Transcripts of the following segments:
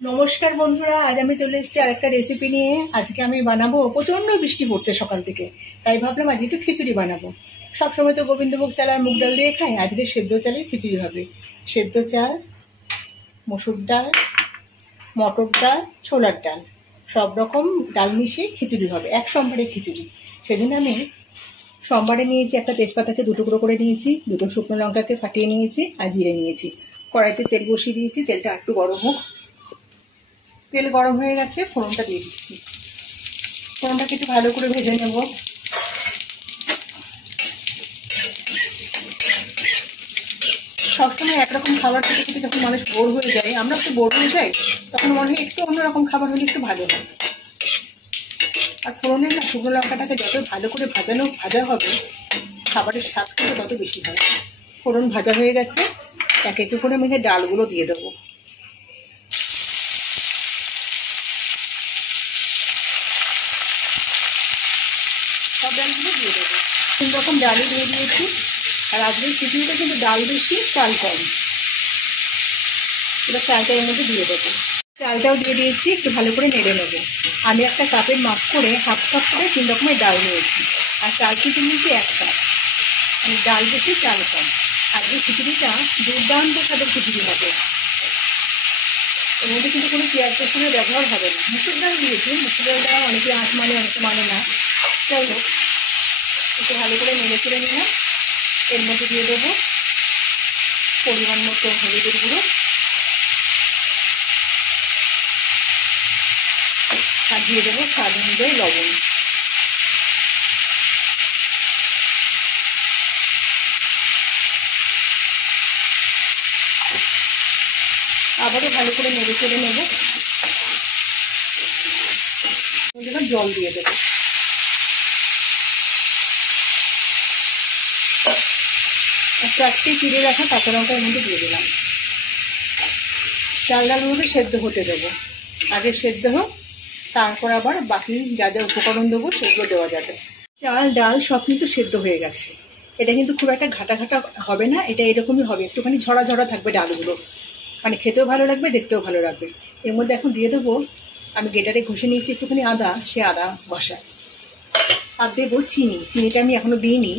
নমস্কার বন্ধুরা, আজ আমি চলে এসেছি আরেকটা রেসিপি নিয়ে। আজকে আমি বানাবো, প্রচণ্ড বৃষ্টি পড়ছে সকাল থেকে, তাই ভাবলাম আজকে একটু খিচুড়ি বানাবো। সবসময় তো গোবিন্দভোগ চাল আর মুগ ডাল দিয়ে খাই, আজকে সেদ্ধ চালের খিচুড়ি হবে। সেদ্ধ চাল, মসুর ডাল, মটর ডাল, ছোলার ডাল, সব রকম ডাল মিশিয়ে খিচুড়ি হবে, এক সম্বারের খিচুড়ি। সেজন্য আমি সম্বারে নিয়েছি একটা তেজপাতাকে দু টুকরো করে নিয়েছি, দুটো শুকনো লঙ্কাকে ফাটিয়ে নিয়েছি, আর জিরে নিয়েছি। কড়াইতে তেল বসিয়ে দিয়েছি, তেলটা একটু গরম হোক। তেল গরম হয়ে গেছে, ফোড়নটা দিয়ে দিচ্ছি। ফোড়নটাকে একটু ভালো করে ভেজে নেব। সবসময় একরকম খাবার খেতে খেতে যখন মানুষ বোর হয়ে যায়, আমরা একটু বোর হয়ে যাই, তখন মনে হয় একটু অন্যরকম খাবার হলে একটু ভালো হয়। আর ফোড়নের না শুকনো লঙ্কাটাকে যত ভালো করে ভাজা হবে, খাবারের স্বাদ কিন্তু তত বেশি হয়। ফোড়ন ভাজা হয়ে গেছে, এক একটু করে মেঝে ডালগুলো দিয়ে দেবো। সব ডালগুলো দিয়ে দেবো। 3 রকম ডালই দিয়ে দিয়েছি। আর আজকের খিচুড়িটা কিন্তু ডাল বেশি, চাল কম। এবার চালটা এর মধ্যে দিয়ে দেবো। চালটাও দিয়ে দিয়েছি, একটু ভালো করে নেড়ে নেবো। আমি একটা কাপের মাপ করে হাফ কাপ করে 3 রকমের ডাল নিয়েছি, আর চাল খিচুড়ি নিয়েছি 1 কাপ। মানে ডাল বেশি, চাল কম। আজকের খিচুড়িটা দুর্দান্ত স্বাদের খিচুড়ি হবে। এর মধ্যে কিন্তু কোনো পেঁয়াজ রসুনের ব্যবহার হবে না। মুসুর ডাল দিয়েছি, মুসুর ডাল দ্বারা অনেকে আঁশ মানে, অনেকে মানে না। যাই হোক, একটু ভালো করে নেড়ে চেড়ে নিলাম। এর মধ্যে দিয়ে দেবো পরিমাণ মতো হলুদের গুঁড়ো, আর দিয়ে দেবো স্বাদ অনুযায়ী লবণ। আবারও ভালো করে নেড়ে চেড়ে নেব। এবার জল দিয়ে দেবো। চারটে চিড়ে রাখা কাঁচা লঙ্কা এর মধ্যে দিয়ে দিলাম। চাল ডালগুলোকে সেদ্ধ হতে দেবো। আগে সেদ্ধ হোক, তারপর আবার বাকি যা যা উপকরণ দেবো সেগুলো দেওয়া যাবে। চাল ডাল সব কিন্তু সেদ্ধ হয়ে গেছে। এটা কিন্তু খুব একটা ঘাটা ঘাটা হবে না, এটা এরকমই হবে, একটুখানি ঝরা ঝরা থাকবে ডালগুলো। মানে খেতেও ভালো লাগবে, দেখতেও ভালো লাগবে। এর মধ্যে এখন দিয়ে দেবো, আমি গ্রেটারে ঘষে নিয়েছি একটুখানি আদা, সে আদা ঘষা। আর দেবো চিনি। চিনিটা আমি এখনও দিইনি,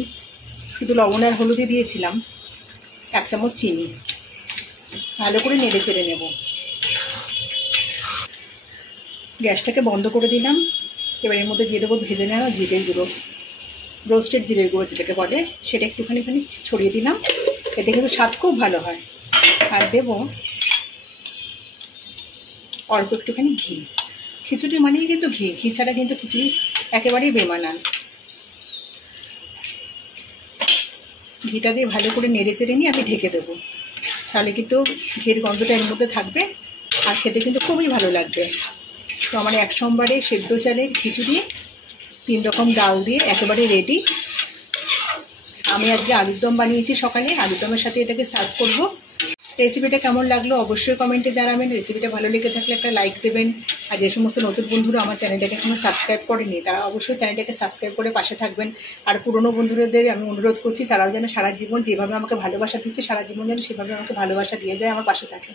শুধু লবণ আর হলুদে দিয়েছিলাম। 1 চামচ চিনি। ভালো করে নেড়ে চেড়ে নেব। গ্যাসটাকে বন্ধ করে দিলাম। এবার এর মধ্যে দিয়ে দেবো ভেজে নেওয়া জিরের গুঁড়ো, রোস্টেড জিরের গুঁড়ো যেটাকে বলে, সেটা একটুখানি ছড়িয়ে দিলাম। এতে কিন্তু স্বাদ খুব ভালো হয়। আর দেবো অল্প একটুখানি ঘি। খিচুড়ি মানেই কিন্তু ঘি, ঘি ছাড়া কিন্তু খিচুড়ি একেবারেই বেমানান। ঘিটা দিয়ে ভালো করে নেড়ে চেড়ে নিয়ে আমি ঢেকে দেবো। তাহলে কিন্তু ঘির গন্ধটা এর মধ্যে থাকবে, আর খেতে কিন্তু খুবই ভালো লাগবে। তো আমার 1 সম্বারে সেদ্ধ চালের খিচুড়ি 3 রকম ডাল দিয়ে একেবারে রেডি। আমি আজকে আলুর দম বানিয়েছি সকালে, আলুর দমের সাথে এটাকে সার্ভ করবো। রেসিপিটা কেমন লাগলো অবশ্যই কমেন্টে জানাবেন। রেসিপিটা ভালো লেগে থাকলে একটা লাইক দেবেন। আর যে সমস্ত নতুন বন্ধুরা আমার চ্যানেলটাকে এখনো সাবস্ক্রাইব করেনি, তারা অবশ্যই চ্যানেলটাকে সাবস্ক্রাইব করে পাশে থাকবেন। আর পুরনো বন্ধুদের আমি অনুরোধ করছি, তারাও যেন সারা জীবন যেভাবে আমাকে ভালোবাসা দিচ্ছে, সারা জীবন যেন সেভাবে আমাকে ভালোবাসা দিয়ে যায়, আমার পাশে থাকে।